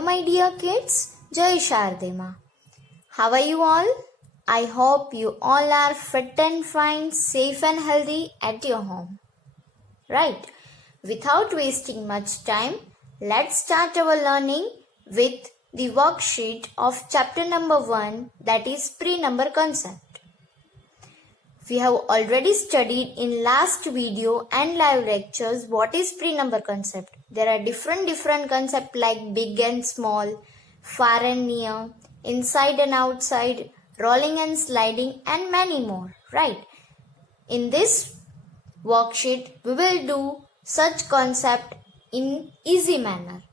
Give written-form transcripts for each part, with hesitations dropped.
Hello my dear kids, Jai Shardema. How are you all? I hope you all are fit and fine, safe and healthy at your home. Right, without wasting much time, let's start our learning with the worksheet of chapter number 1, that is pre-number concept. We have already studied in last video and live lectures what is pre-number concept. There are different concepts like big and small, far and near, inside and outside, rolling and sliding, and many more, right? In this worksheet, we will do such concept in easy manner.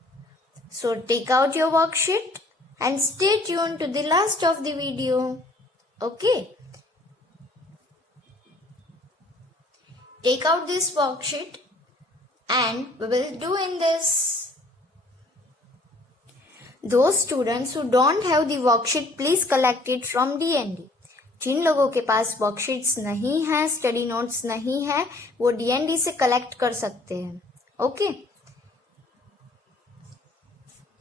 So take out your worksheet and stay tuned to the last of the video. Okay. Take out this worksheet and we will do in this. Those students who don't have the worksheet, please collect it from DND. जिन लोगों के पास worksheets नहीं है, study notes नहीं है, वो DND से collect कर सकते हैं. Okay.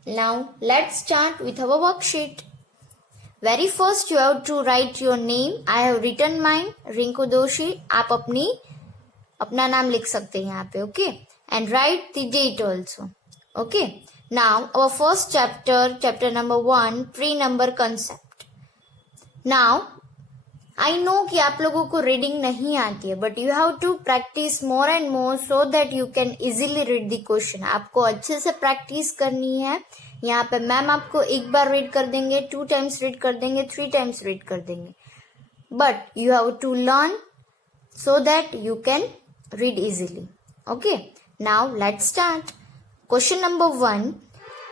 Now let's start with our worksheet. Very first you have to write your name. I have written mine, Rinku दोषी. आप अपना नाम लिख सकते हैं यहाँ पे. Okay. And write the date also. Okay. Now our first chapter number 1, pre-number concept. Now I know कि आप लोगों को रीडिंग नहीं आती है, but you have to practice more and more so that you can easily read the question. आपको अच्छे से प्रैक्टिस करनी है. यहाँ पे मैम आपको एक बार रीड कर देंगे, 2 times रीड कर देंगे, 3 times रीड कर देंगे. But you have to learn so that you can read easily. Okay. Now let's start. Question number 1.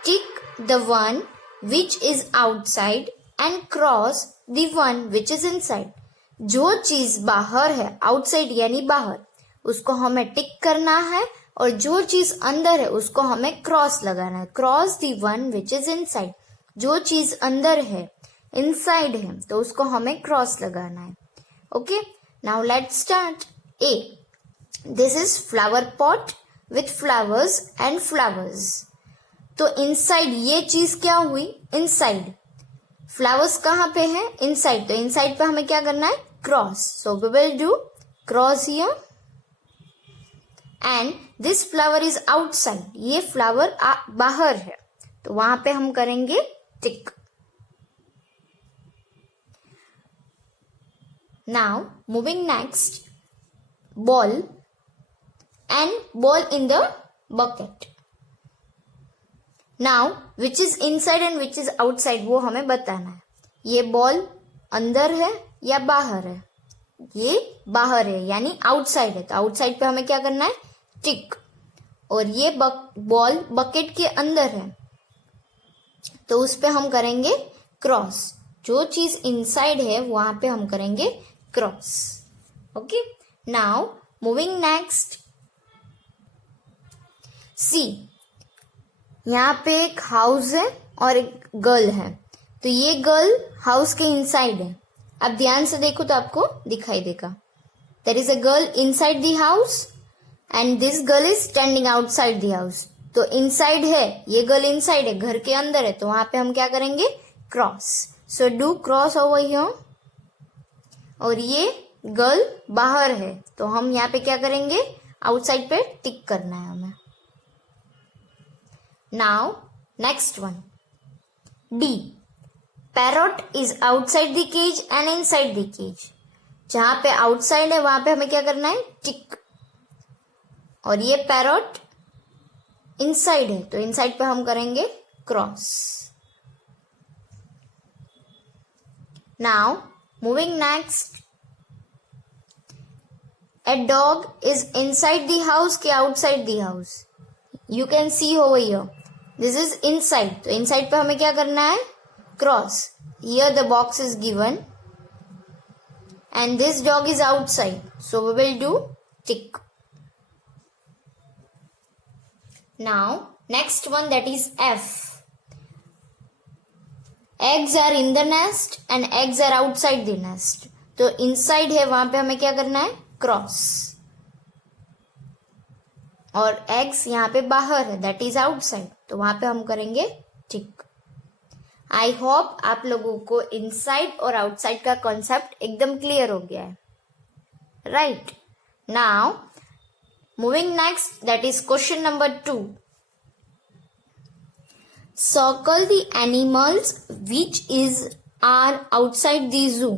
Tick the one which is outside and cross the one which is inside. जो चीज बाहर है, outside यानी बाहर, उसको हमें tick करना है और जो चीज अंदर है उसको हमें क्रॉस लगाना है. Cross the one which is inside. जो चीज अंदर है, inside है, तो उसको हमें क्रॉस लगाना है. Okay. Now let's start. A. This is flower pot with flowers and flowers. तो inside ये चीज क्या हुई? Inside. फ्लावर्स कहाँ पे है? इनसाइड. तो इनसाइड पे हमें क्या करना है? Cross. So we will do cross here. And this flower is outside. ये फ्लावर बाहर है, तो वहां पे हम करेंगे tick. Now moving next. Ball and ball in the bucket. Now which is inside and which is outside वो हमें बताना है. ये बॉल अंदर है या बाहर है? ये बाहर है यानी आउटसाइड है, तो आउटसाइड पे हमें क्या करना है? टिक. और ये बॉल बकेट के अंदर है, तो उस पे हम करेंगे क्रॉस. जो चीज इनसाइड है वहां पे हम करेंगे cross. Okay. Now moving next. See. यहाँ पे एक हाउस है और एक गर्ल है, तो ये गर्ल हाउस के इनसाइड है. अब ध्यान से देखो तो आपको दिखाई देगा. There is a girl inside the house and this girl is standing outside the house. तो इनसाइड है, ये गर्ल इनसाइड है, घर के अंदर है, तो वहां पे हम क्या करेंगे? Cross. So do cross over here. और ये गर्ल बाहर है, तो हम यहाँ पे क्या करेंगे? आउटसाइड पे टिक करना है हमें. Now, next one. D. Parrot is outside the cage and inside the cage. जहां पे outside है वहां पे हमें क्या करना है? टिक. और ये पैरट inside है, तो inside पे हम करेंगे cross. Now, moving next. A dog is inside the house के outside the house. You can see over here. This is inside. तो inside पे हमें क्या करना है? Cross. Here the box is given and this dog is outside. So we will do tick. Now next one, that is F. Eggs are in the nest and eggs are outside the nest. तो inside है, वहां पे हमें क्या करना है? Cross. और eggs यहाँ पे बाहर है, दैट इज आउटसाइड, तो वहां पे हम करेंगे टिक. आई होप आप लोगों को इनसाइड और आउटसाइड का कॉन्सेप्ट एकदम क्लियर हो गया है, right? Now moving next, that is question number 2. Circle the animals which is are outside the zoo.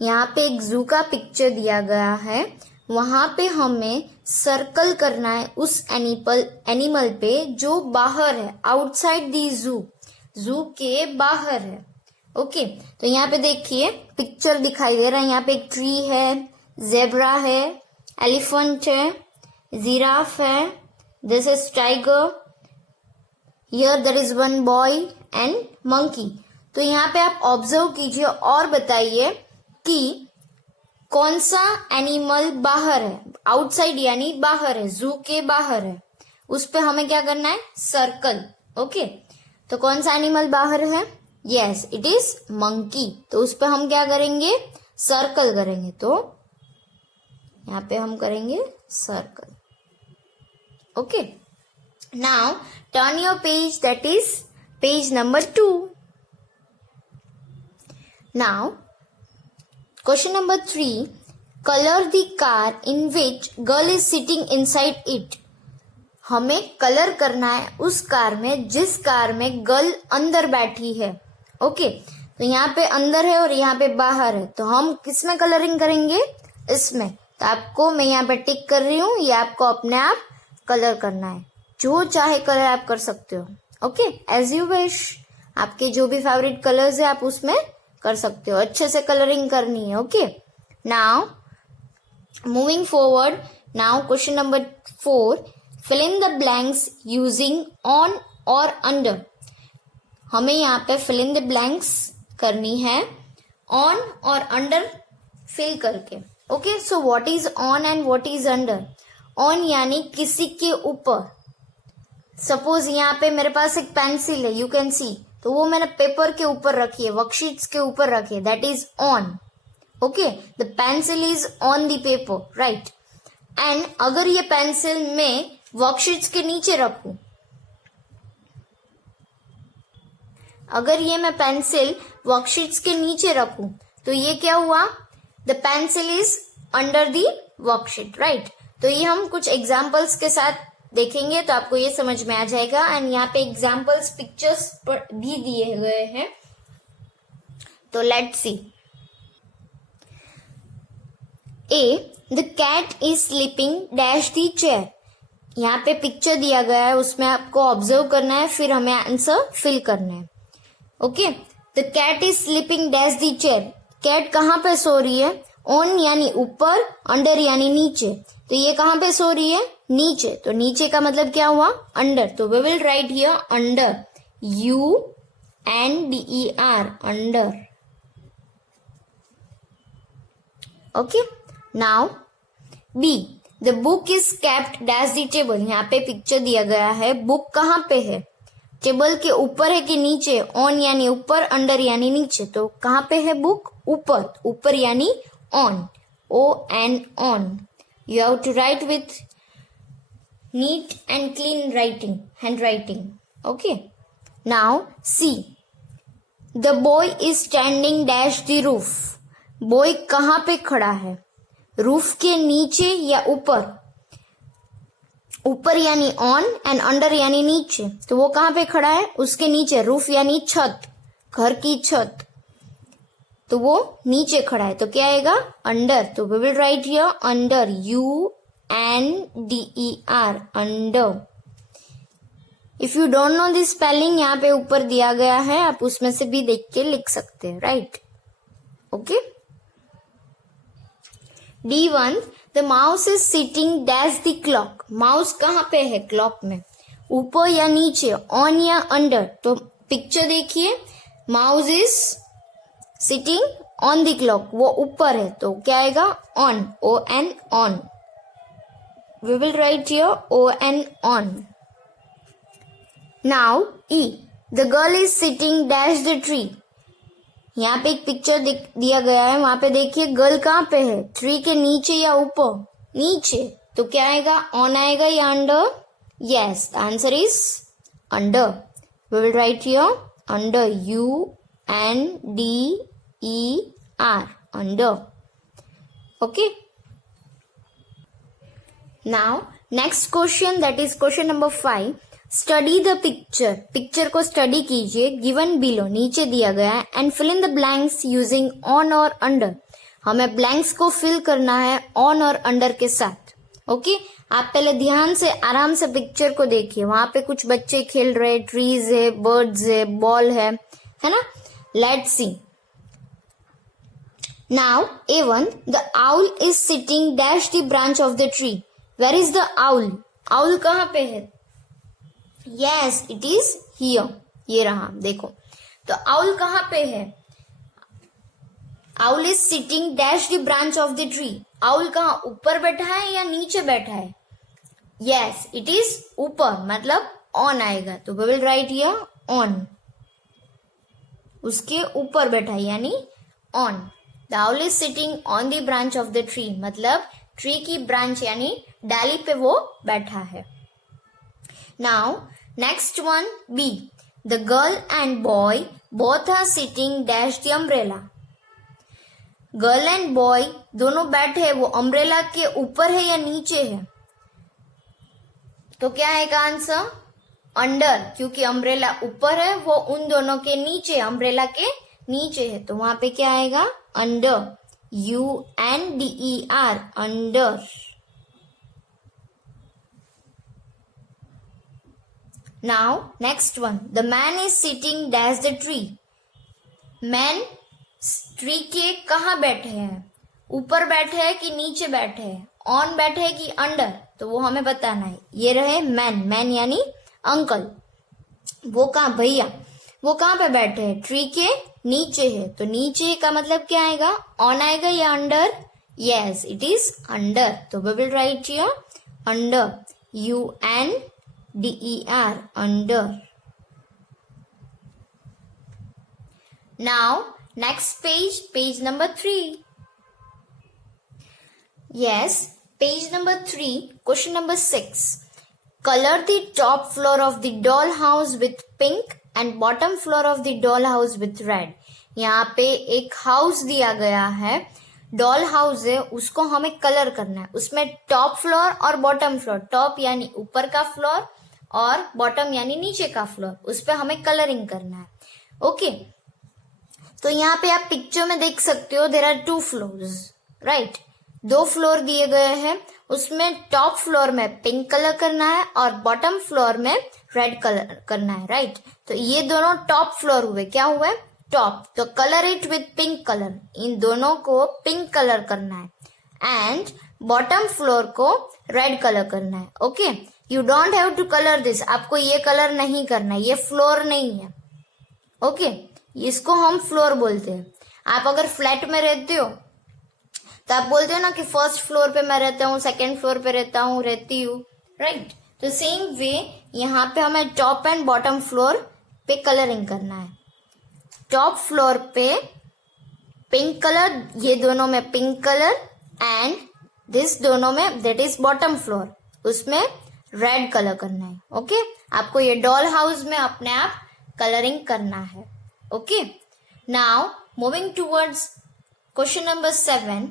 यहाँ पे एक जू का पिक्चर दिया गया है, वहां पे हमें सर्कल करना है उस एनिमल पे जो बाहर है, आउटसाइड दी जू, जू के बाहर है. ओके, तो यहाँ पे देखिए पिक्चर दिखाई दे रहा है. यहाँ पे एक ट्री है, जेब्रा है, एलिफेंट है, जिराफ है, this is tiger, here there is one boy and monkey. तो यहाँ पे आप ऑब्जर्व कीजिए और बताइए कि कौन सा एनिमल बाहर है, आउटसाइड यानी बाहर है, जू के बाहर है. उस पे हमें क्या करना है, सर्कल. ओके, तो कौन सा एनिमल बाहर है? Yes, it is monkey. तो उस पे हम क्या करेंगे, सर्कल करेंगे. तो यहाँ पे हम करेंगे circle. Okay, now turn your page, that is page number 2. Now question number 3, color the car in which girl is sitting inside it. हमें कलर करना है उस कार में जिस कार में गर्ल अंदर बैठी है. ओके, तो यहाँ पे अंदर है और यहाँ पे बाहर है, तो हम किस में कलरिंग करेंगे, इसमें. तो आपको मैं यहाँ पे टिक कर रही हूँ, ये आपको अपने आप कलर करना है. जो चाहे कलर आप कर सकते हो. Okay, as you wish. आपके जो भी फेवरेट कलर्स है आप उसमें कर सकते हो, अच्छे से कलरिंग करनी है. Okay, now moving forward. Now question number 4, fill in the blanks using on और अंडर. हमें यहाँ पे फिल इन द ब्लैंक्स करनी है ऑन और अंडर फिल करके. Okay, so what is on and what is under. On यानी किसी के ऊपर. सपोज यहाँ पे मेरे पास एक पेंसिल है, यू कैन सी, तो वो मैंने पेपर के ऊपर रखी है, वर्कशीट्स के ऊपर रखी है, that is on. Okay, the pencil is on the paper, right. And अगर ये पेंसिल मैं वर्कशीट्स के नीचे रखूं, अगर ये मैं पेंसिल वर्कशीट्स के नीचे रखूं, तो ये क्या हुआ, the pencil is under the worksheet, right. तो ये हम कुछ एग्जाम्पल्स के साथ देखेंगे तो आपको ये समझ में आ जाएगा. एंड यहाँ पे एग्जाम्पल्स पिक्चर्स पर भी दिए गए हैं, तो let's see. A, the cat is sleeping dash the chair. यहाँ पे पिक्चर दिया गया है, उसमें आपको ऑब्जर्व करना है, फिर हमें आंसर फिल करना है. Okay, the cat is sleeping dash the chair. Cat कहाँ पे सो रही है, ऑन यानी ऊपर, अंडर यानी नीचे. तो ये कहाँ पे सो रही है, नीचे. तो नीचे का मतलब क्या हुआ, अंडर. तो we will write here under, UNDER, under. Okay, now B, the book is kept dash the table. यहाँ पे पिक्चर दिया गया है, बुक कहाँ पे है, टेबल के ऊपर है कि नीचे. ऑन यानी ऊपर, अंडर यानी नीचे. तो कहाँ पे है बुक, ऊपर. ऊपर यानी on, ON, on. You have to write with neat and clean writing, handwriting. Okay. Now C. The boy is standing dash the roof. Boy कहाँ पे खड़ा है, रूफ के नीचे या ऊपर. ऊपर यानी ऑन एंड अंडर यानी नीचे. तो वो कहाँ पे खड़ा है, उसके नीचे. रूफ यानी छत, घर की छत. तो वो नीचे खड़ा है, तो क्या आएगा, अंडर. तो we will write here under, UNDER, under. If you don't know this spelling, यहाँ पे ऊपर दिया गया है, आप उसमें से भी देख के लिख सकते हैं, right. Okay, D1, the mouse is sitting dash the clock. Mouse कहाँ पे है, क्लॉक में. ऊपर या नीचे, ऑन या अंडर. तो पिक्चर देखिए, mouse is sitting on the clock, वो ऊपर है, तो क्या आएगा, on, ON, on. We will write here ON, on. Now E, the girl is sitting dash the tree. यहाँ पे एक पिक्चर दिया गया है, वहां पे देखिए गर्ल कहाँ पे है, ट्री के नीचे या ऊपर, नीचे. तो क्या आएगा, ऑन आएगा या under. Yes, the answer is under. We will write here under, UNDER, under. Okay. Now next question, that is question number 5. Study the picture. Picture को स्टडी कीजिए गिवन बिलो, नीचे दिया गया है, and fill in the blanks using on और under. हमें blanks को fill करना है ऑन और अंडर के साथ. ओके आप पहले ध्यान से आराम से पिक्चर को देखिए. वहां पे कुछ बच्चे खेल रहे, ट्रीज है, बर्ड्स है, बॉल है ना. Let's see. Now A1, the owl is sitting dash the branch of the tree. Where is the owl? Owl कहाँ पे है? Yes it is here. ये रहा, देखो. तो आउल कहाँ पे है? Owl is sitting dash the branch of the tree. Owl कहाँ, ऊपर बैठा है या नीचे बैठा है? यस इट इज ऊपर, मतलब ऑन आएगा. तो we will write here on. उसके ऊपर बैठा है यानी on. The owl is sitting on the branch of the tree, मतलब ट्री की ब्रांच यानी डाली पे वो बैठा है. Now next one B. The girl and boy both are sitting dash the umbrella. Girl and boy दोनों बैठे हैं, वो अम्ब्रेला के ऊपर है या नीचे है? तो क्या है का आंसर? अंडर, क्योंकि अम्ब्रेला ऊपर है, वो उन दोनों के नीचे, अम्ब्रेला के नीचे है. तो वहां पे क्या आएगा? Under, UNDER, under. Now next one. The man is sitting dash the tree. Man tree के कहाँ बैठे हैं? ऊपर बैठे हैं कि नीचे बैठे हैं? ऑन बैठे हैं कि अंडर? तो वो हमें बताना है. ये रहे मैन. मैन यानी अंकल. वो कहाँ? भैया. वो कहाँ पे बैठे हैं? ट्री के नीचे है. तो नीचे का मतलब क्या आएगा? ऑन आएगा या under? Yes it is under. तो we will write here under, UNDER, under. Now next page, page number 3. Yes, page number 3, question number 6. Color the top floor of the doll house with pink and bottom floor of the doll house with red. यहाँ पे एक house दिया गया है, doll house है, उसको हमें colour करना है. उसमें टॉप फ्लोर और बॉटम फ्लोर, टॉप यानी ऊपर का फ्लोर और बॉटम यानी नीचे का फ्लोर, उस पर हमें कलरिंग करना है. ओके तो यहाँ पे आप पिक्चर में देख सकते हो there are 2 floors, right. 2 floor दिए गए हैं. उसमें टॉप फ्लोर में पिंक कलर करना है और बॉटम फ्लोर में रेड कलर करना है, राइट. तो ये दोनों टॉप फ्लोर हुए. क्या हुए? टॉप. तो colour it with pink colour. इन दोनों को पिंक कलर करना है एंड बॉटम फ्लोर को रेड कलर करना है. Okay you don't have to colour this. आपको ये कलर नहीं करना है, ये फ्लोर नहीं है. ओके इसको हम फ्लोर बोलते हैं. आप अगर फ्लैट में रहते हो तो आप बोलते हो ना कि फर्स्ट फ्लोर पे मैं रहता हूँ, सेकंड फ्लोर पे रहती हूँ, राइट. तो सेम वे यहाँ पे हमें टॉप एंड बॉटम फ्लोर पे कलरिंग करना है. टॉप फ्लोर पे पिंक कलर, ये दोनों में पिंक कलर एंड दिस दोनों में, दैट इज बॉटम फ्लोर, उसमें रेड कलर करना है. ओके आपको ये डॉल हाउस में अपने आप कलरिंग करना है. Okay now moving towards question number 7.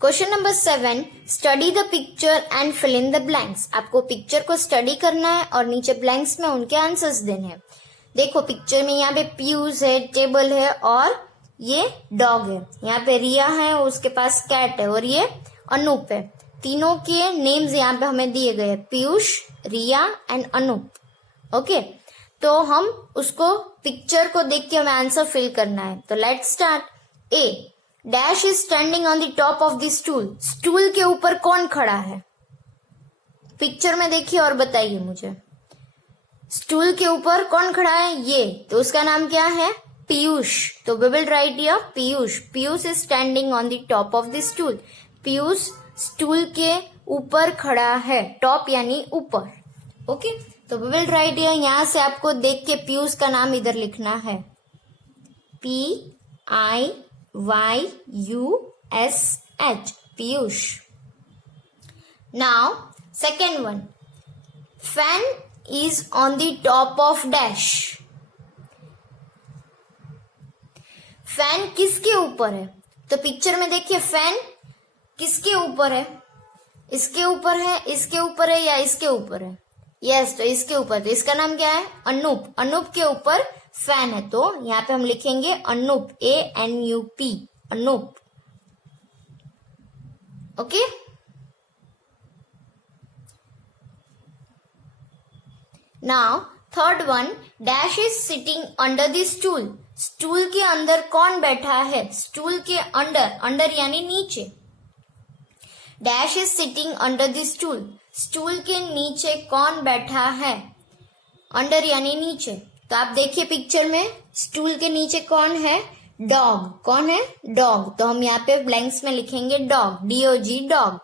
Question number 7, study the picture and fill in the blanks. आपको पिक्चर को स्टडी करना है और नीचे ब्लैंक्स में उनके आंसर्स देने हैं. देखो पिक्चर में यहाँ पे पीयूष है, टेबल है और ये डॉग है. यहाँ पे रिया है, उसके पास कैट है और ये अनूप है. तीनों के नेम्स यहाँ पे हमें दिए गए, पीयूष, रिया एंड अनूप. ओके तो हम उसको पिक्चर को देख के हमें आंसर फिल करना है. तो let's start. A dash is standing on the top of the stool. Stool के ऊपर कौन खड़ा है? पिक्चर में देखिए और बताइए मुझे. स्टूल के ऊपर कौन खड़ा है? ये. तो उसका नाम क्या है? पीयूष. तो we will write here Piyush. Piyush is standing on the top of the stool. Piyush stool के ऊपर खड़ा है. टॉप यानी ऊपर. ओके तो वी विल राइट हियर, यहां से आपको देख के पीयूष का नाम इधर लिखना है, PIYUSH, Piyush. Now second one, fan is on the top of dash. Fan किसके ऊपर है? तो पिक्चर में देखिए फैन किसके ऊपर है? इसके ऊपर है, इसके ऊपर है या इसके ऊपर है? यस, तो इसके ऊपर। तो इसका नाम क्या है? अनूप। अनूप के ऊपर फैन है, तो यहाँ पे हम लिखेंगे Anup, ANUP, Anup. Okay, now third one, dash is sitting under the stool. Stool के अंदर कौन बैठा है? स्टूल के अंडर, अंडर यानी नीचे। Dash is sitting under the stool, stool के नीचे कौन बैठा है? अंडर यानी नीचे। तो आप देखिए पिक्चर में स्टूल के नीचे कौन है? डॉग। कौन है? डॉग। तो हम यहाँ पे ब्लैंक्स में लिखेंगे dog, DOG, dog.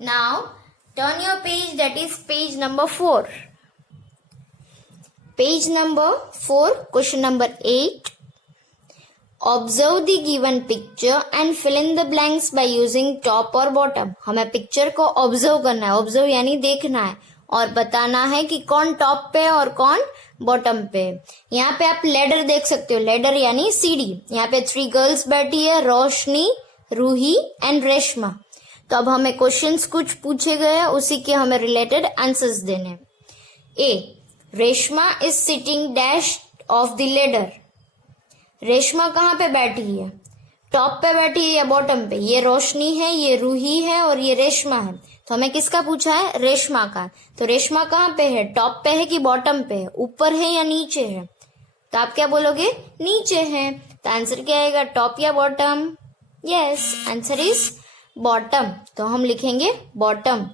Now turn your page, that is page number 4. Page number 4, question number 8. Observe the given picture and fill in the blanks by using top or bottom. हमें picture को observe करना है, observe यानी देखना है, और बताना है कि कौन टॉप पे है और कौन बॉटम पे है। यहाँ पे आप लेडर देख सकते हो, लेडर यानी सीढ़ी। यहाँ पे 3 गर्ल्स बैठी है, रोशनी, रूही एंड रेशमा। तो अब हमें क्वेश्चंस कुछ पूछे गए हैं, उसी के हमें रिलेटेड आंसर्स देने। A, Reshma is sitting dash of the ladder. Reshma कहाँ पे बैठी है? टॉप पे बैठी है या बॉटम पे? ये रोशनी है, ये रूही है और ये रेशमा है। तो हमें किसका पूछा है? रेशमा का। तो रेशमा कहाँ पे है? टॉप पे है कि बॉटम पे है? ऊपर है या नीचे है? तो आप क्या बोलोगे? नीचे है। तो आंसर क्या आएगा? टॉप या bottom? Yes, answer is bottom. तो हम लिखेंगे bottom,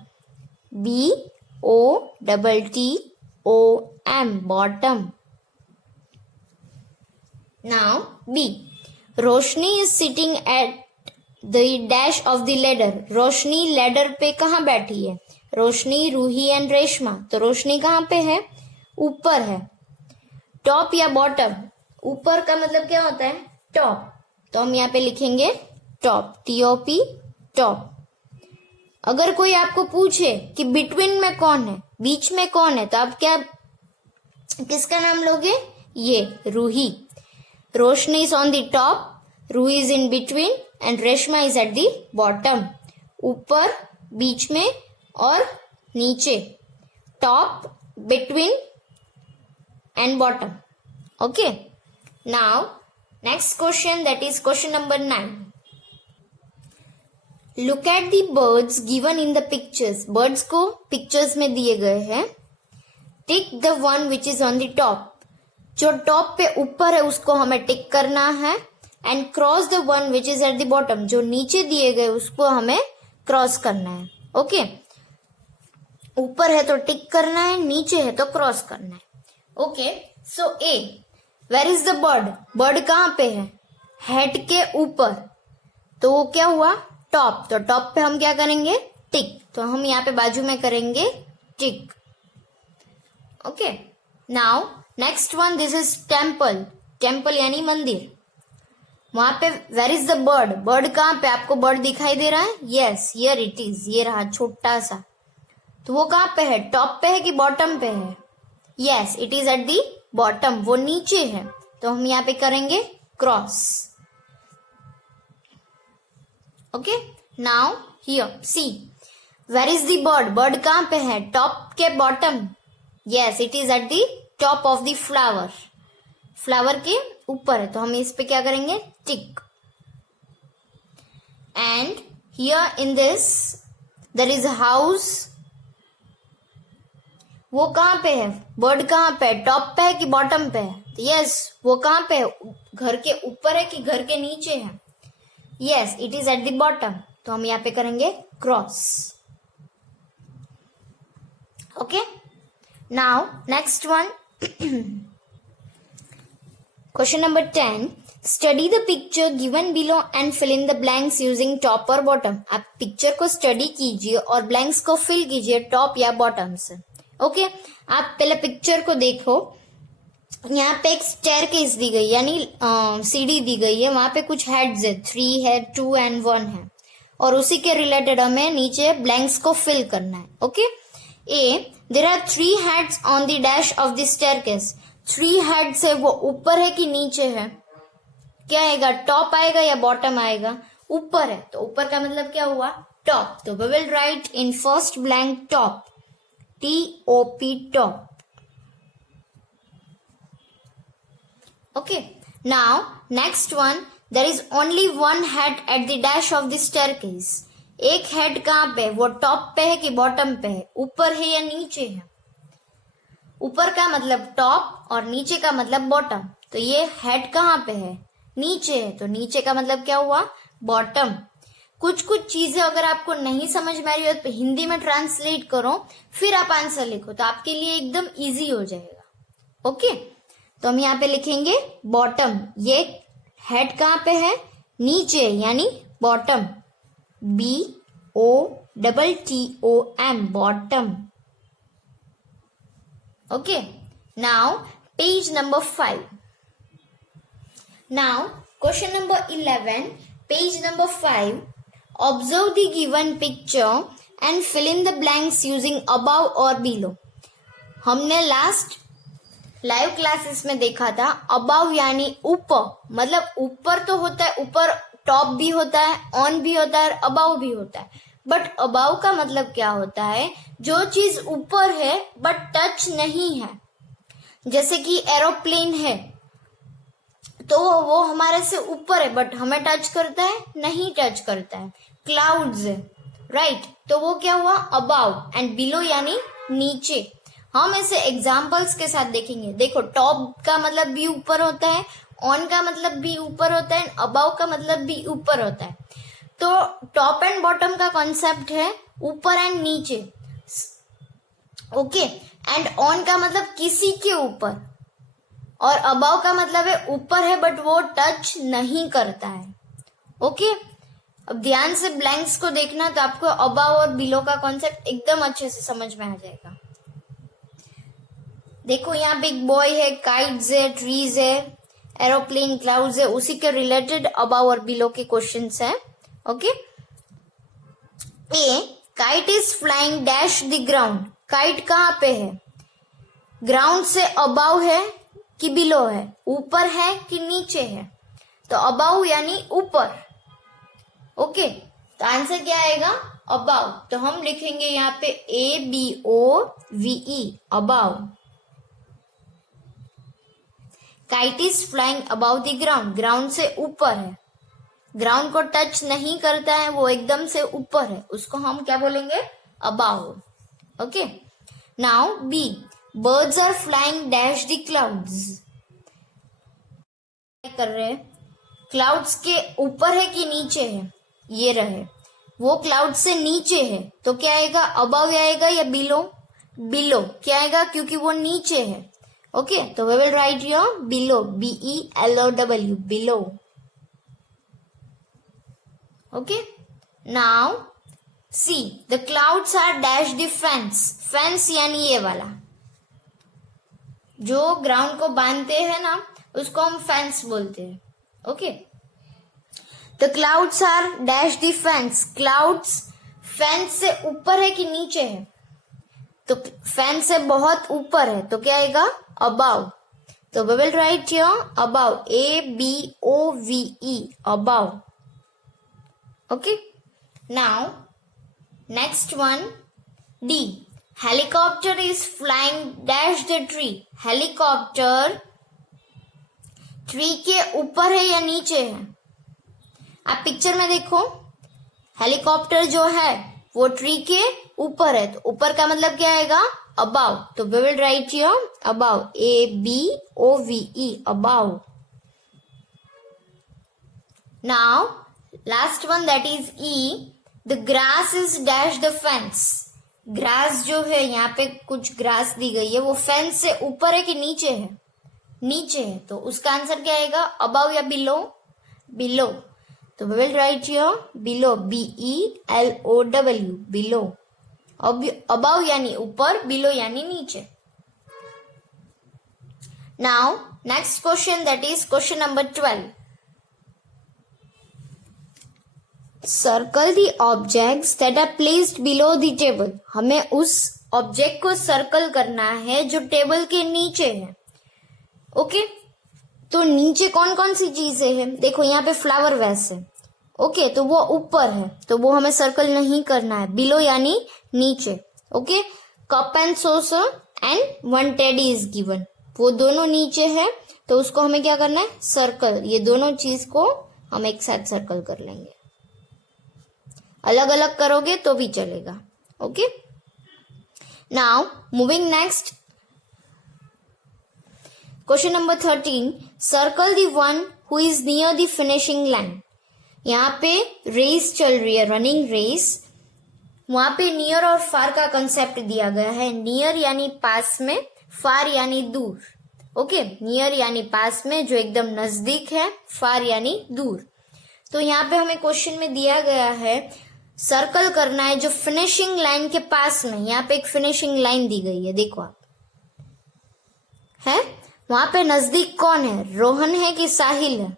BOTTOM, bottom. Now B, Roshni is sitting at the dash of the ladder. Roshni ladder पे कहाँ बैठी है? रोशनी, रूही एंड रेशमा। तो रोशनी कहाँ पे है? ऊपर है। टॉप या बॉटम? ऊपर का मतलब क्या होता है? टॉप। तो हम यहाँ पे लिखेंगे टॉप, TOP, टॉप। अगर कोई आपको पूछे कि बिटवीन में कौन है, बीच में कौन है, तो आप क्या, किसका नाम लोगे? ये Roohi. Roshni is on the top, Roohi is in between and Reshma is at the bottom. ऊपर, बीच में और नीचे। Top, between and bottom. Okay, now next question, that is question number 9. Look at the birds given in the pictures. Birds को pictures में दिए गए हैं। Tick the one which is on the top. जो टॉप पे ऊपर है उसको हमें टिक करना है। And cross the one which is at the bottom. जो नीचे दिए गए उसको हमें क्रॉस करना है। ओके, ऊपर है तो टिक करना है, नीचे है तो क्रॉस करना है। Okay, so A, where is the bird. Bird कहाँ पे है? हेड के ऊपर। तो वो क्या हुआ? टॉप। तो टॉप पे हम क्या करेंगे? टिक। तो हम यहाँ पे बाजू में करेंगे tick. Okay, now next one, this is temple. Temple यानी मंदिर। वहां पे where is the bird. Bird कहाँ पे? आपको बर्ड दिखाई दे रहा है? Yes, here it is. ये रहा छोटा सा। तो वो कहाँ पे है? टॉप पे है कि बॉटम पे है? Yes, it is at the bottom. वो नीचे है। तो हम यहाँ पे करेंगे cross. Okay, now here see, where is the bird. Bird कहाँ पे है? टॉप के bottom? Yes, it is at the top of the flower. Flower के ऊपर है। तो हम इस पे क्या करेंगे? Tick. And here in this there is a house. वो कहाँ पे है? बर्ड कहाँ पे है? टॉप पे है कि बॉटम पे है? यस, वो कहाँ पे है? घर के ऊपर है कि घर के नीचे है? Yes, it is at the bottom. तो हम यहाँ पे करेंगे cross. Okay, now next one, question number 10. Study the picture given below and fill in the blanks using top और बॉटम. आप पिक्चर को स्टडी कीजिए और ब्लैंक्स को फिल कीजिए टॉप या बॉटम से. ओके, आप पहले पिक्चर को देखो. यहाँ पे एक स्टेयरकेस दी गई यानी सीढ़ी दी गई है. वहां पे कुछ हेड्स है, 3 है, 2 एंड 1 है और उसी के रिलेटेड हमें नीचे ब्लैंक्स को फिल करना है. Okay, A there are 3 heads on the dash of the staircase. 3 heads है, वो ऊपर है कि नीचे है? क्या आएगा, टॉप आएगा या बॉटम आएगा? ऊपर है, तो ऊपर का मतलब क्या हुआ, टॉप। तो we will write in first blank top, TOP, top. Okay, now next one, there is only one head at the dash of the staircase। एक हेड कहाँ पे, वो टॉप पे है कि बॉटम पे है, ऊपर है या नीचे है? ऊपर का मतलब टॉप और नीचे का मतलब बॉटम। तो ये हेड कहाँ पे है, नीचे है, तो नीचे का मतलब क्या हुआ, बॉटम। कुछ कुछ चीजें अगर आपको नहीं समझ में आ रही हो तो हिंदी में ट्रांसलेट करो, फिर आप आंसर लिखो, तो आपके लिए एकदम इजी हो जाएगा। ओके, तो हम यहाँ पे लिखेंगे बॉटम। ये हेड कहाँ पे है, नीचे, यानी bottom, BOTTOM, bottom. Okay, now page number 5। Now question number 11, page number 5। Observe the given picture and fill in the blanks using above और बिलो। हमने लास्ट लाइव क्लासेस में देखा था, अबव यानी ऊपर, मतलब ऊपर तो होता है, ऊपर टॉप भी होता है, ऑन भी होता है, अबव भी होता है। बट अबव का मतलब क्या होता है, जो चीज ऊपर है बट टच नहीं है। जैसे कि एरोप्लेन है, तो वो हमारे से ऊपर है बट हमें टच करता है, नहीं टच करता है। क्लाउड्स है, राइट, तो वो क्या हुआ, अबव। एंड बिलो यानी नीचे। हम ऐसे एग्जाम्पल्स के साथ देखेंगे। देखो, टॉप का मतलब भी ऊपर होता है, ऑन का मतलब भी ऊपर होता है, अबव का मतलब भी ऊपर होता है। तो टॉप एंड बॉटम का कॉन्सेप्ट है ऊपर एंड नीचे। ओके, एंड ऑन का मतलब किसी के ऊपर, और अबव का मतलब है ऊपर है बट वो टच नहीं करता है। ओके, अब ध्यान से ब्लैंक्स को देखना, तो आपको अबव और बिलो का कॉन्सेप्ट एकदम अच्छे से समझ में आ जाएगा। देखो, यहाँ पे एक बॉय है, काइट्स है, ट्रीज है, एरोप्लेन, क्लाउड्स है, उसी के रिलेटेड अबव और बिलो के क्वेश्चंस हैं। Okay, A kite is flying dash the ground. Kite कहाँ पे है, ग्राउंड से अबव है कि बिलो है, ऊपर है कि नीचे है? तो अबव यानी ऊपर। ओके, तो आंसर क्या आएगा, अबव। तो हम लिखेंगे यहाँ पे ABOVE, above. Kite is flying about the ground, ground से ऊपर है, ग्राउंड को टच नहीं करता है, वो एकदम से ऊपर है, उसको हम क्या बोलेंगे, above. Okay, now B, birds are flying dash the clouds. कर रहे, क्लाउड्स के ऊपर है कि नीचे है? ये रहे, वो क्लाउड से नीचे है, तो क्या आएगा, अबाउ आएगा या बिलो? बिलो। क्या आएगा, क्योंकि वो नीचे है। ओके, तो we will write your below, BELOW, below. Okay, now C, the clouds are dash the fence. Fence यानी ये वाला, जो ग्राउंड को बांधते हैं ना, उसको हम फेंस बोलते हैं। Okay, the clouds are dash the fence. Clouds fence से ऊपर है कि नीचे है? तो फैन से बहुत ऊपर है, तो क्या आएगा, अबाव। तो we will write here above, ABOVE, above. Okay, now next one, D, helicopter is flying dash the tree. Helicopter tree के ऊपर है या नीचे है? आप पिक्चर में देखो, हेलीकॉप्टर जो है वो ट्री के ऊपर है, तो ऊपर का मतलब क्या आएगा, अबाव। तो we will write here above, ABOVE, above. Now last one, that is E, the grass is dash the fence. Grass जो है, यहाँ पे कुछ ग्रास दी गई है, वो फेंस से ऊपर है कि नीचे है? नीचे है, तो उसका आंसर क्या आएगा, अबाव या बिलो? बिलो। तो we will write here below, BELOW, below. Above यानी ऊपर, बिलो यानी नीचे। Now next question, that is question number 12। Circle the objects that are placed below the table. हमें उस ऑब्जेक्ट को सर्कल करना है जो टेबल के नीचे है। ओके, तो नीचे कौन कौन सी चीजें हैं? देखो यहाँ पे फ्लावर वेस है। ओके, तो वो ऊपर है, तो वो हमें सर्कल नहीं करना है। बिलो यानी नीचे। Okay, cup and saucer and one teddy is given, वो दोनों नीचे है, तो उसको हमें क्या करना है? सर्कल। ये दोनों चीज को हम एक साथ सर्कल कर लेंगे। अलग अलग करोगे तो भी चलेगा। Okay, now moving next, question number 13, circle the one who is near the finishing line. यहाँ पे रेस चल रही है, रनिंग रेस। वहां पे नियर और फार का कंसेप्ट दिया गया है। नियर यानी पास में, फार यानी दूर। ओके, नियर यानी पास में जो एकदम नजदीक है, फार यानी दूर। तो यहाँ पे हमें क्वेश्चन में दिया गया है सर्कल करना है जो फिनिशिंग लाइन के पास में। यहाँ पे एक फिनिशिंग लाइन दी गई है, देखो आप है। वहां पे नजदीक कौन है? रोहन है कि साहिल है?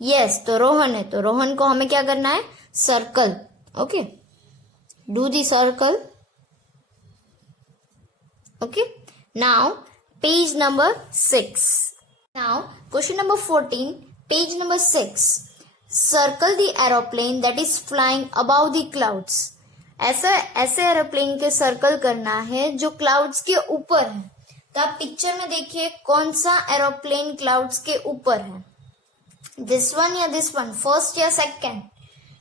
यस, तो रोहन है, तो रोहन को हमें क्या करना है? Circle. Okay, do the circle. Okay, now page number 6। Now question number 14, page number 6, circle the aeroplane that is flying about the clouds. ऐसे एरोप्लेन के सर्कल करना है जो क्लाउड्स के ऊपर है। तो आप पिक्चर में देखिए कौन सा एरोप्लेन क्लाउड्स के ऊपर है, दिस वन या दिस वन, फर्स्ट या सेकंड?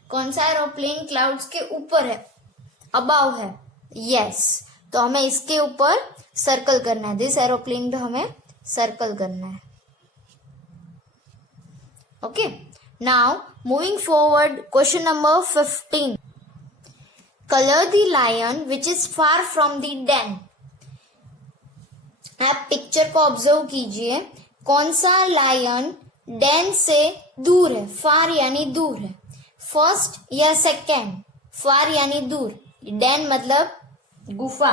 कौन सा एरोप्लेन क्लाउड्स के ऊपर है? अबाव है। यस, तो हमें इसके ऊपर सर्कल करना है। दिस एरोप्लेन पे हमें सर्कल करना है। Okay, now moving forward, question number 15, colour the lion which is far from the den. आप पिक्चर को ऑब्जर्व कीजिए, कौन सा लायन डेन से दूर है? फार यानी दूर है। फर्स्ट या सेकंड? फार यानी दूर। डेन मतलब गुफा।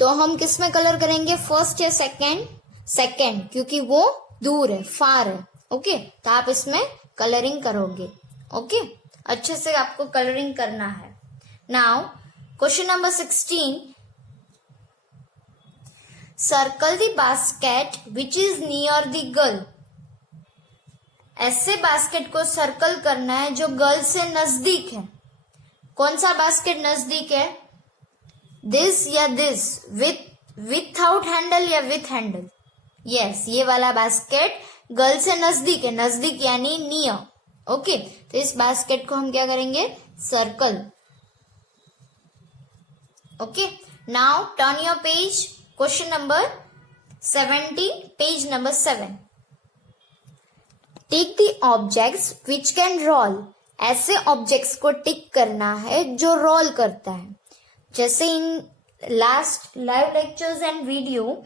तो हम किस में कलर करेंगे? फर्स्ट या सेकंड? सेकंड, क्योंकि वो दूर है, फार है। ओके, तो आप इसमें कलरिंग करोगे। ओके, अच्छे से आपको कलरिंग करना है। Now question number 16, circle the basket which is near the girl. ऐसे बास्केट को सर्कल करना है जो गर्ल से नजदीक है। कौन सा बास्केट नजदीक है? दिस या दिस? विथआउट हैंडल या विथ हैंडल? यस, ये वाला बास्केट गर्ल से नजदीक है। नजदीक यानी नियर। ओके, तो इस बास्केट को हम क्या करेंगे? Circle. Okay, now turn your page, question number 17, page number 7, tick the objects which can roll. ऐसे ऑब्जेक्ट्स को टिक करना है जो रोल करता है। जैसे इन last live lectures and video,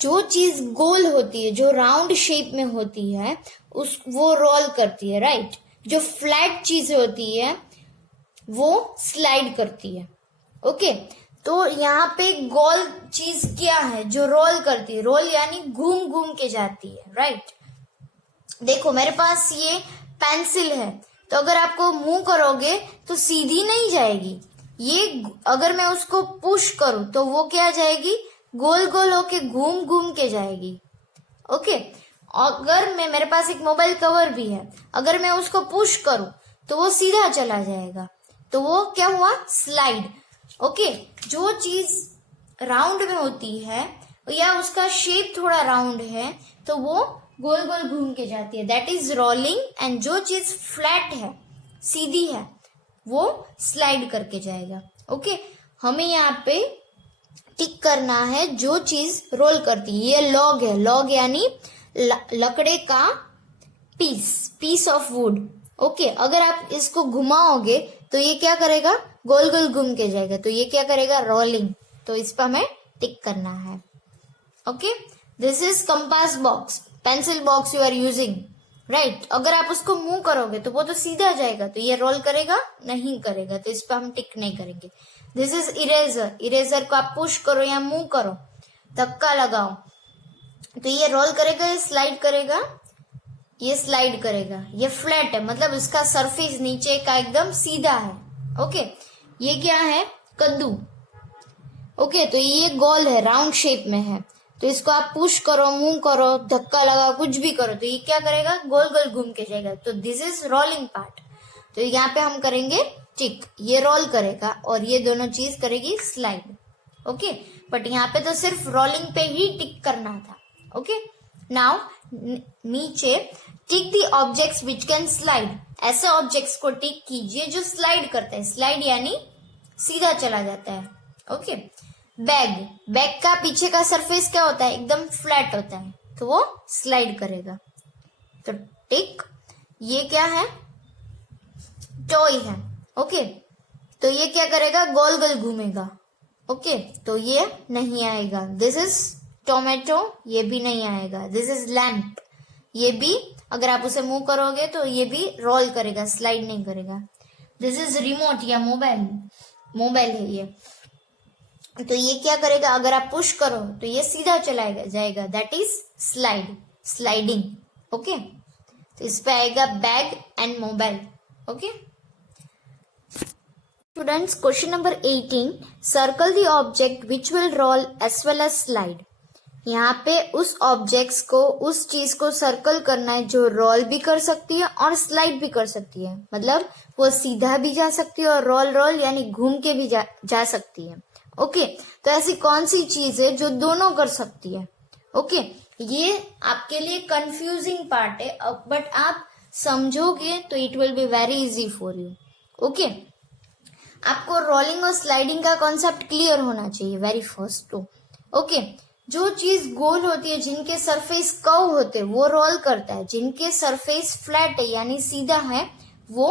जो चीज गोल होती है, जो राउंड शेप में होती है, वो रोल करती है, राइट? जो फ्लैट चीज होती है वो स्लाइड करती है। ओके, तो यहाँ पे गोल चीज क्या है जो रोल करती है? रोल यानी घूम घूम के जाती है, राइट? देखो मेरे पास ये पेंसिल है, तो अगर आपको मूव करोगे तो सीधी नहीं जाएगी। ये अगर मैं उसको पुश करूं तो वो क्या जाएगी? गोल गोल होके घूम घूम के जाएगी। ओके, अगर मेरे पास एक मोबाइल कवर भी है, अगर मैं उसको पुश करूं तो वो सीधा चला जाएगा। तो वो क्या हुआ? स्लाइड। ओके, जो चीज राउंड में होती है या उसका शेप थोड़ा राउंड है तो वो गोल गोल घूम के जाती है, दैट इज रोलिंग। एंड जो चीज फ्लैट है, सीधी है, वो स्लाइड करके जाएगा। ओके, हमें यहाँ पे टिक करना है जो चीज रोल करती है। ये लॉग है, लॉग यानी लकड़े का पीस ऑफ वुड। ओके, अगर आप इसको घुमाओगे तो ये क्या करेगा? गोल गोल घूम के जाएगा, तो ये क्या करेगा? रोलिंग। तो इस पर हमें टिक करना है। Okay, this is compass box, pencil box you are using, right? अगर आप उसको मूव करोगे तो वो तो सीधा जाएगा, तो ये रोल करेगा? नहीं करेगा, तो इस पर हम टिक नहीं करेंगे। दिस इज इरेजर, इरेजर को आप पुश करो या मूव करो, धक्का लगाओ, तो ये रोल करेगा या स्लाइड करेगा? ये स्लाइड करेगा, ये फ्लैट है मतलब इसका सरफेस नीचे का एकदम सीधा है। ओके, ये क्या है, कद्दू। ओके, तो ये गोल है, राउंड शेप में है, तो इसको आप पुश करो, मूव करो, धक्का लगा, कुछ भी करो तो ये क्या करेगा, गोल गोल घूम के जाएगा। तो दिस इज रोलिंग पार्ट। तो यहाँ पे हम करेंगे टिक, ये रोल करेगा और ये दोनों चीज करेगी स्लाइड। ओके, बट यहाँ पे तो सिर्फ रोलिंग पे ही टिक करना था। ओके, नाउ नीचे टिक the objects which can slide, ऐसे ऑब्जेक्ट्स को टिक कीजिए जो स्लाइड करते हैं। स्लाइड यानी सीधा चला जाता है। ओके, बैग, बैग का पीछे का सरफेस क्या होता है, एकदम फ्लैट होता है, तो वो स्लाइड करेगा। तो टिक, ये क्या है, टॉय है। ओके, तो ये क्या करेगा, गोल गोल घूमेगा। ओके, तो ये नहीं आएगा। दिस इज टोमेटो, ये भी नहीं आएगा। दिस इज लैम्प, ये भी अगर आप उसे मूव करोगे तो ये भी रोल करेगा, स्लाइड नहीं करेगा। दिस इज रिमोट या मोबाइल, मोबाइल है ये, तो ये क्या करेगा, अगर आप पुश करो तो ये सीधा चलाएगा जाएगा, that is slide, sliding. Okay, तो इस पे आएगा bag and mobile. Okay students, question number 18, circle the object which will roll as well as slide. यहाँ पे उस ऑब्जेक्ट्स को, उस चीज को सर्कल करना है जो रोल भी कर सकती है और स्लाइड भी कर सकती है, मतलब वो सीधा भी जा सकती है और रोल रोल यानी घूम के भी जा सकती है। ओके, तो ऐसी कौन सी चीज है जो दोनों कर सकती है। ओके, ये आपके लिए कंफ्यूजिंग पार्ट है, बट आप समझोगे तो it will be very easy for you. Okay, आपको रोलिंग और स्लाइडिंग का कॉन्सेप्ट क्लियर होना चाहिए वेरी फर्स्ट तो। ओके, जो चीज गोल होती है, जिनके सरफेस कर्व होते हैं वो रोल करता है, जिनके सरफेस फ्लैट है यानी सीधा है वो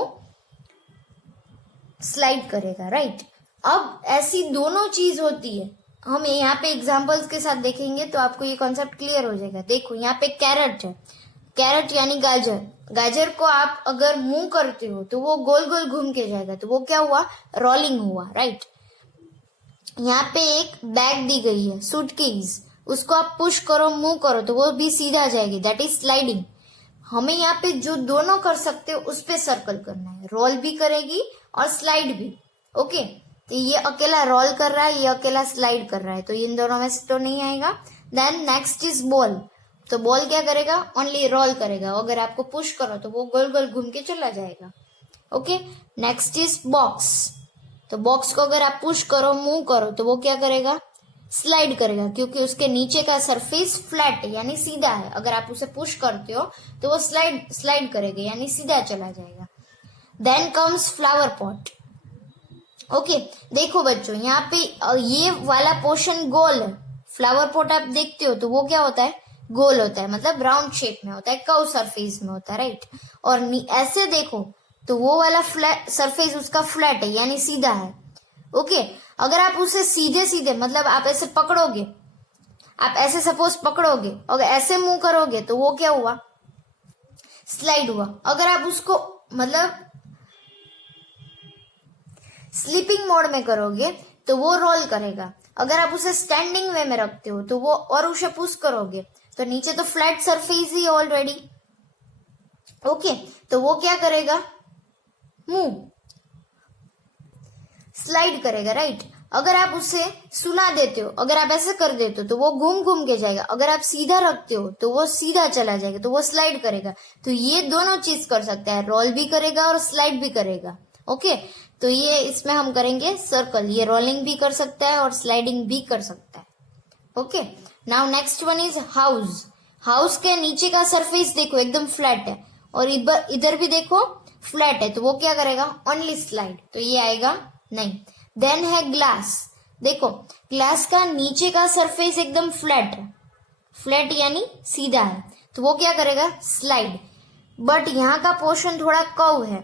स्लाइड करेगा, राइट। अब ऐसी दोनों चीज होती है, हम यहाँ पे एग्जांपल्स के साथ देखेंगे तो आपको ये कॉन्सेप्ट क्लियर हो जाएगा। देखो यहाँ पे कैरेट है, कैरेट यानी गाजर, गाजर को आप अगर मूव करते हो तो वो गोल गोल घूम के जाएगा, तो वो क्या हुआ, रोलिंग हुआ, राइट। यहाँ पे एक बैग दी गई है, सूटकेस, उसको आप पुश करो, मूव करो तो वो भी सीधा जाएगी, दैट इज स्लाइडिंग। हमें यहाँ पे जो दोनों कर सकते हो उस पे सर्कल करना है, रोल भी करेगी और स्लाइड भी। ओके, तो ये अकेला रोल कर रहा है, ये अकेला स्लाइड कर रहा है, तो इन दोनों में से तो नहीं आएगा। देन नेक्स्ट इज बॉल, तो बॉल क्या करेगा, ओनली रोल करेगा, अगर आपको पुश करो तो वो गोल गोल घूम के चला जाएगा। ओके, नेक्स्ट इज बॉक्स, तो बॉक्स को अगर आप पुश करो, मूव करो तो वो क्या करेगा, स्लाइड करेगा, क्योंकि उसके नीचे का सरफेस फ्लैट है यानी सीधा है, अगर आप उसे पुश करते हो तो वो स्लाइड करेगा यानी सीधा चला जाएगा। Then comes flower pot. Okay, देखो बच्चों यहाँ पे ये वाला पोर्शन गोल है, फ्लावर पॉट आप देखते हो तो वो क्या होता है, गोल होता है, मतलब राउंड शेप में होता है, कर्व सरफेस में होता है, राइट। और ऐसे देखो तो वो वाला फ्लैट सरफेस उसका फ्लैट है यानी सीधा है। ओके, अगर आप उसे सीधे सीधे मतलब आप ऐसे पकड़ोगे, आप ऐसे सपोज पकड़ोगे, अगर ऐसे मूव करोगे तो वो क्या हुआ, स्लाइड हुआ। अगर आप उसको मतलब स्लीपिंग मोड में करोगे तो वो रोल करेगा। अगर आप उसे स्टैंडिंग वे में रखते हो तो वो, और उसे पुश करोगे तो नीचे तो फ्लैट सरफेस ही ऑलरेडी। ओके, तो वो क्या करेगा, मूव, स्लाइड करेगा, राइट। अगर आप उसे सुला देते हो, अगर आप ऐसे कर देते हो तो वो घूम घूम के जाएगा, अगर आप सीधा रखते हो तो वो सीधा चला जाएगा, तो वो स्लाइड करेगा। तो ये दोनों चीज कर सकता है, रोल भी करेगा और स्लाइड भी करेगा। ओके, तो ये इसमें हम करेंगे सर्कल, ये रोलिंग भी कर सकता है और स्लाइडिंग भी कर सकता है। Okay, now next one is house. House के नीचे का सरफेस देखो एकदम फ्लैट है और इधर भी देखो फ्लैट है, तो वो क्या करेगा, ओनली स्लाइड, तो ये आएगा नहीं। देन है ग्लास, देखो ग्लास का नीचे का सरफेस एकदम फ्लैट है, फ्लैट यानी सीधा है, तो वो क्या करेगा, स्लाइड। बट यहाँ का पोर्शन थोड़ा कर्व है,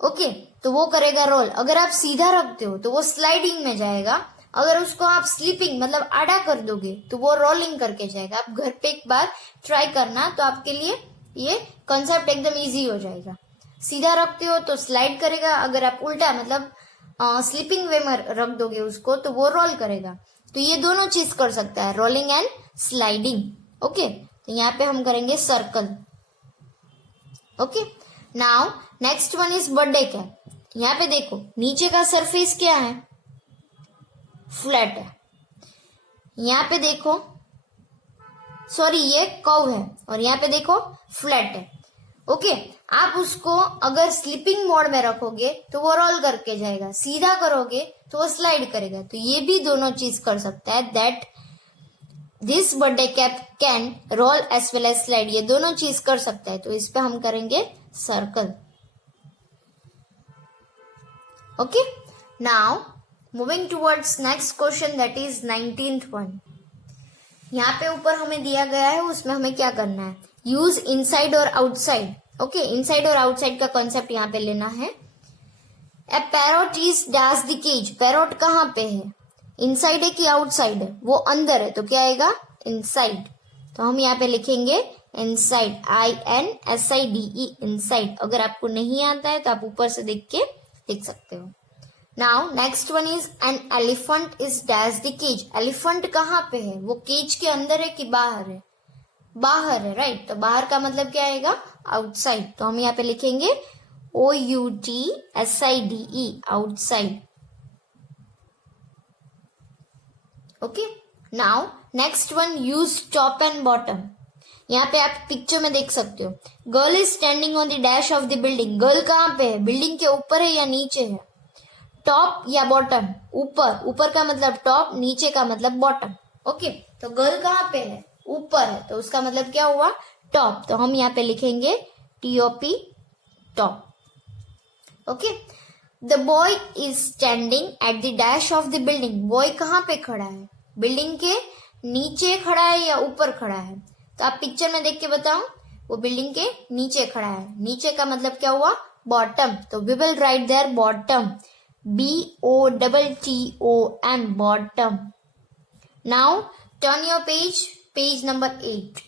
ओके, तो वो करेगा रोल। अगर आप सीधा रखते हो तो वो स्लाइडिंग में जाएगा, अगर उसको आप स्लीपिंग मतलब आड़ा कर दोगे तो वो रोलिंग करके जाएगा। आप घर पे एक बार ट्राई करना तो आपके लिए ये कॉन्सेप्ट एकदम इजी हो जाएगा। सीधा रखते हो तो स्लाइड करेगा, अगर आप उल्टा मतलब स्लीपिंग वे में रख दोगे उसको तो वो रोल करेगा। तो ये दोनों चीज कर सकता है, रोलिंग एंड स्लाइडिंग। ओके, तो यहाँ पे हम करेंगे circle. Okay, now next one is birthday cap. यहाँ पे देखो नीचे का सरफेस क्या है, फ्लैट है। यहाँ पे देखो सॉरी ये कर्व है और यहाँ पे देखो फ्लैट है। ओके, आप उसको अगर स्लीपिंग मोड में रखोगे तो वो रोल करके जाएगा, सीधा करोगे तो वो स्लाइड करेगा। तो ये भी दोनों चीज कर सकता है, that this birthday cap can roll as well as slide, ये दोनों चीज कर सकता है। तो इस पे हम करेंगे circle. Okay, now moving towards next question, that is 19th one. यहाँ पे ऊपर हमें दिया गया है, उसमें हमें क्या करना है, यूज इनसाइड और आउटसाइड। ओके, इनसाइड और आउटसाइड का कॉन्सेप्ट यहाँ पे लेना है। A parrot is dash the cage, parrot कहाँ पे है, इनसाइड है कि आउटसाइड है, वो अंदर है, तो क्या आएगा इनसाइड। तो हम यहाँ पे लिखेंगे इनसाइड, INSIDE, इनसाइड। अगर आपको नहीं आता है तो आप ऊपर से देख के लिख सकते हो। Now next one is an elephant is dash the cage, elephant कहाँ पे है, वो केज के अंदर है कि बाहर है, बाहर है, राइट। तो बाहर का मतलब क्या आएगा आउटसाइड। तो हम यहाँ पे लिखेंगे OUTSIDE, outside. Okay, now next one use top and bottom. यहाँ पे आप पिक्चर में देख सकते हो, girl is standing on the dash of the building, girl कहाँ पे है, बिल्डिंग के ऊपर है या नीचे है, टॉप या बॉटम, ऊपर, ऊपर का मतलब टॉप, नीचे का मतलब बॉटम। ओके, तो गर्ल कहाँ पे है, ऊपर है, तो उसका मतलब क्या हुआ टॉप। तो हम यहाँ पे लिखेंगे TOP, top. Okay, the boy is standing at the dash of the building, boy कहाँ पे खड़ा है, बिल्डिंग के नीचे खड़ा है या ऊपर खड़ा है। तो आप पिक्चर में देख के बताओ, वो बिल्डिंग के नीचे खड़ा है, नीचे का मतलब क्या हुआ बॉटम। तो we will write there bottom, BOTTOM, bottom. Now turn your page number 8.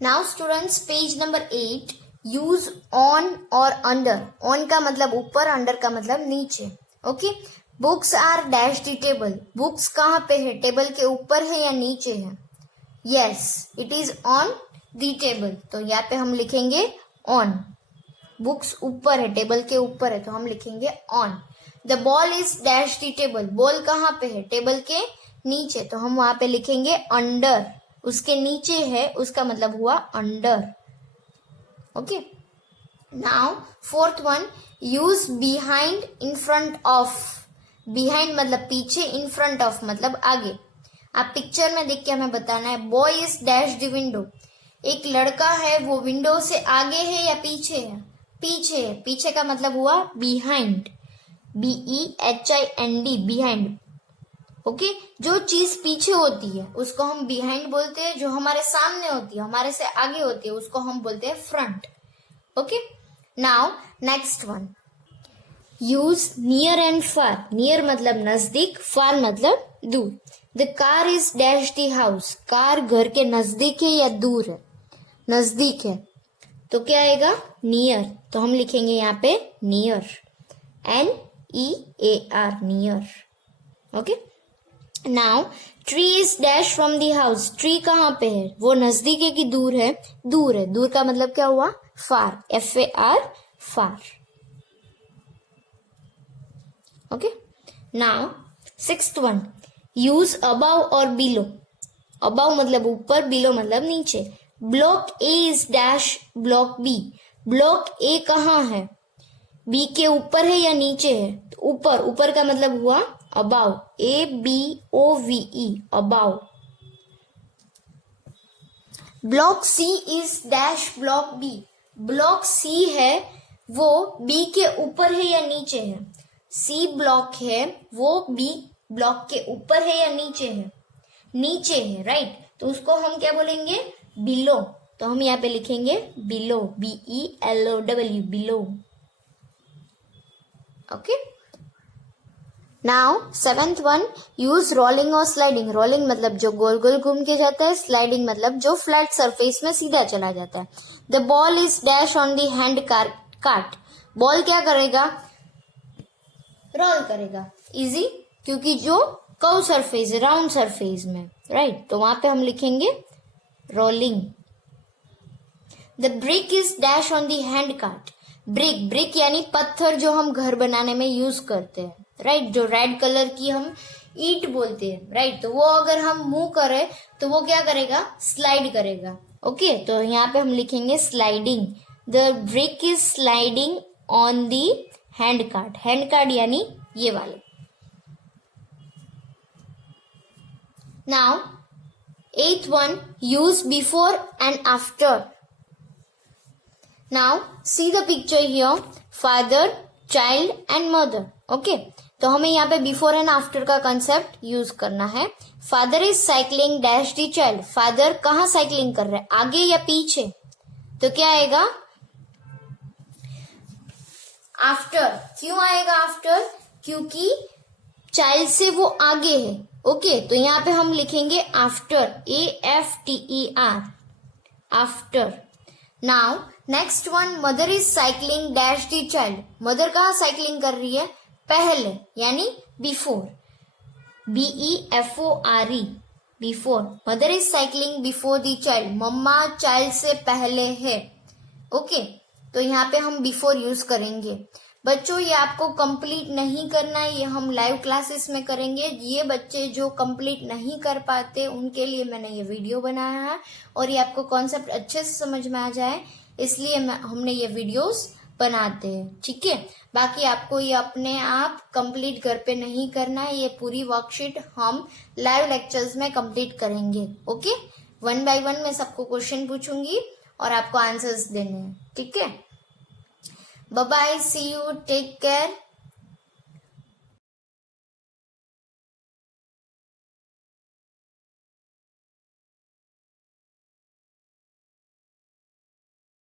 Now students, page number 8, use on or under. On का मतलब ऊपर, under का मतलब नीचे। Okay, books are dash the table. Books कहाँ पे है, टेबल के ऊपर है या नीचे है, yes it is on the table। तो यहाँ पे हम लिखेंगे on, बुक्स ऊपर है, टेबल के ऊपर है, तो हम लिखेंगे on. The ball is dash the table, ball कहाँ पे है, टेबल के नीचे, तो हम वहां पे लिखेंगे अंडर, उसके नीचे है, उसका मतलब हुआ under. Okay, now fourth one, use behind in front of. Behind मतलब पीछे, इन फ्रंट ऑफ मतलब आगे। आप पिक्चर में देख के हमें बताना है, boy is dash the window, एक लड़का है वो विंडो से आगे है या पीछे है, पीछे है, पीछे का मतलब हुआ बिहाइंड, BEHIND, बिहाइंड। ओके, जो चीज पीछे होती है उसको हम बिहाइंड बोलते हैं, जो हमारे सामने होती है, हमारे से आगे होती है, उसको हम बोलते हैं front. Okay, now next one, use near and far. Near मतलब नजदीक, फार मतलब दूर। The car is dash the house, car घर के नजदीक है या दूर है, नजदीक है, तो क्या आएगा नियर। तो हम लिखेंगे यहाँ पे near, NEAR, near. Okay, now tree is dash from the house, tree कहाँ पे है, वो नजदीक है कि दूर है, दूर है, दूर का मतलब क्या हुआ far, FAR, far. Okay, now sixth one, use above और बिलो। अबाव मतलब ऊपर, बिलो मतलब नीचे। Block A is dash block B, block A कहाँ है, B के ऊपर है या नीचे है, तो ऊपर, ऊपर का मतलब हुआ above, ABOVE, above. Block C is dash block B, block C है वो B के ऊपर है या नीचे है, C ब्लॉक है वो B ब्लॉक के ऊपर है या नीचे है, नीचे है, राइट। तो उसको हम क्या बोलेंगे बिलो। तो हम यहाँ पे लिखेंगे below, BELOW, below. Okay, now seventh one, use rolling और स्लाइडिंग। रोलिंग मतलब जो गोल गोल घूम के जाता है, स्लाइडिंग मतलब जो फ्लैट सरफेस में सीधा चला जाता है। The ball is dash on the hand cart, ball क्या करेगा रोल करेगा, इजी, क्योंकि जो कर्व सरफेस है, राउंड सरफेस में, राइट। तो वहां पे हम लिखेंगे rolling. The brick is dash on the hand cart. Brick, brick यानी पत्थर जो हम घर बनाने में यूज करते हैं, राइट। जो रेड कलर की हम ईंट बोलते हैं, राइट। तो वो अगर हम मूव करें तो वो क्या करेगा, स्लाइड करेगा। ओके, तो यहाँ पे हम लिखेंगे sliding. The brick is sliding on the hand cart. Hand cart यानी ये वाले। Now 8th one, use before and after. Now see the picture here, father, child and mother. Okay, तो हमें यहाँ पे बिफोर एंड आफ्टर का concept use करना है। Father is cycling dash the child. Father कहाँ साइकिलिंग कर रहे हैं, आगे या पीछे? तो क्या आएगा, आफ्टर। क्यों आएगा आफ्टर? क्योंकि चाइल्ड से वो आगे है। ओके, तो यहाँ पे हम लिखेंगे after, AFTER, after. Now next one, mother is cycling dash the child. Mother कहाँ साइकिलिंग कर रही है, पहले यानी before, BEFORE, before. Mother is cycling before the child. मम्मा चाइल्ड से पहले है। ओके, तो यहाँ पे हम बिफोर यूज करेंगे। बच्चों ये आपको कंप्लीट नहीं करना है, ये हम लाइव क्लासेस में करेंगे। ये बच्चे जो कंप्लीट नहीं कर पाते उनके लिए मैंने ये वीडियो बनाया है, और ये आपको कॉन्सेप्ट अच्छे से समझ में आ जाए इसलिए हमने ये वीडियोस बनाते हैं, ठीक है। बाकी आपको ये अपने आप कंप्लीट घर पे नहीं करना है, ये पूरी वर्कशीट हम लाइव लेक्चर्स में कंप्लीट करेंगे। ओके, 1 by 1 मैं सबको क्वेश्चन पूछूंगी और आपको आंसर्स देने हैं, ठीक है। Bye bye, see you, take care.